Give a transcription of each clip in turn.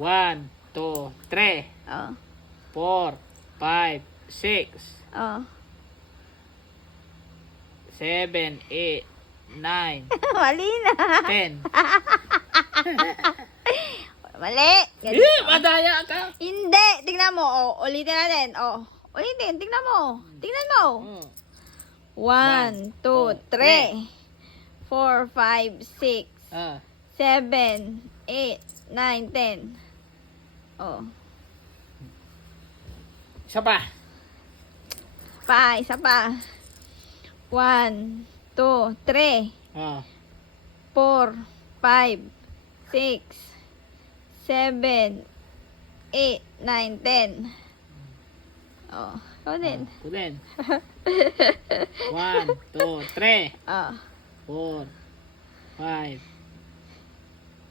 1, 2, 3, Oh. 4, 5, 6, Oh. 7, 8, 9, Mali na. 10. Mali. Madaya ka. Hindi. Tingnan mo. Oh, ulitin natin. Oh. Ulitin. Tingnan mo. Tingnan mo. 1, 2, 3, 4, 5, 6, Ah. 7, 8, 9, 10. Oh. Isa pa. Isa pa. 1, 2, 3, Ah. 4, 5, 6, 7, 8, 9, 10. Oh. Ikaw din. Pudin. 1, 2, 3, Oh. 4, 5.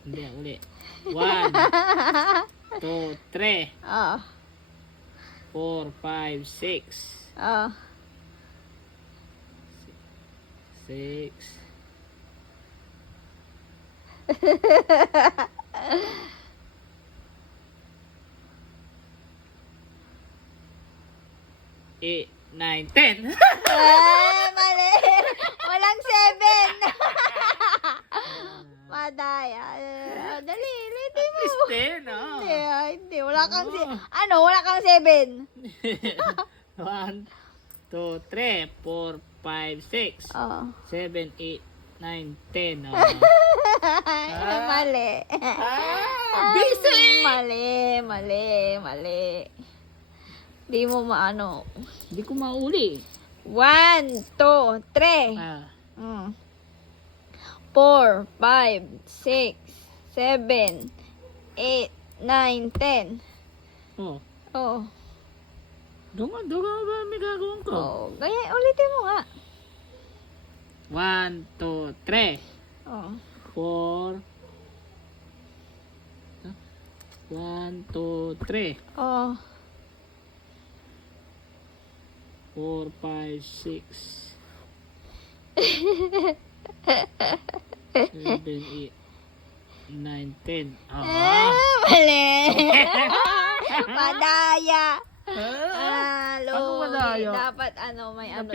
Hindi, uli. 1, 2, 3, Oh. 4, 5, 6. Oh. 6. Eight, 9, 10. Mali. Walang 7. Madaya. Dali, ulitin mo. Is 10, oh. Hindi, hindi. Wala kang wala kang 7. 1, 2, 3, 4, 5, 6, Oh. 7, 8, 9, 10. Oh. Mali. Busy! Mali. Di mo maano. Hindi ko mauli. 1, 2, 3. Ah. 4, 5, 6, 7, 8, 9, 10. Oh. Oh. Dunga ba may gagawin ko? Oh. Gaya, ulitin mo nga. 1, 2, 3, Oh. 4. 1, 2, 3, Oh. 4, 5, 6, 7, 8, 9, 10. Mali. Madaya. Ano Lugi. madaya? Dapat may ano.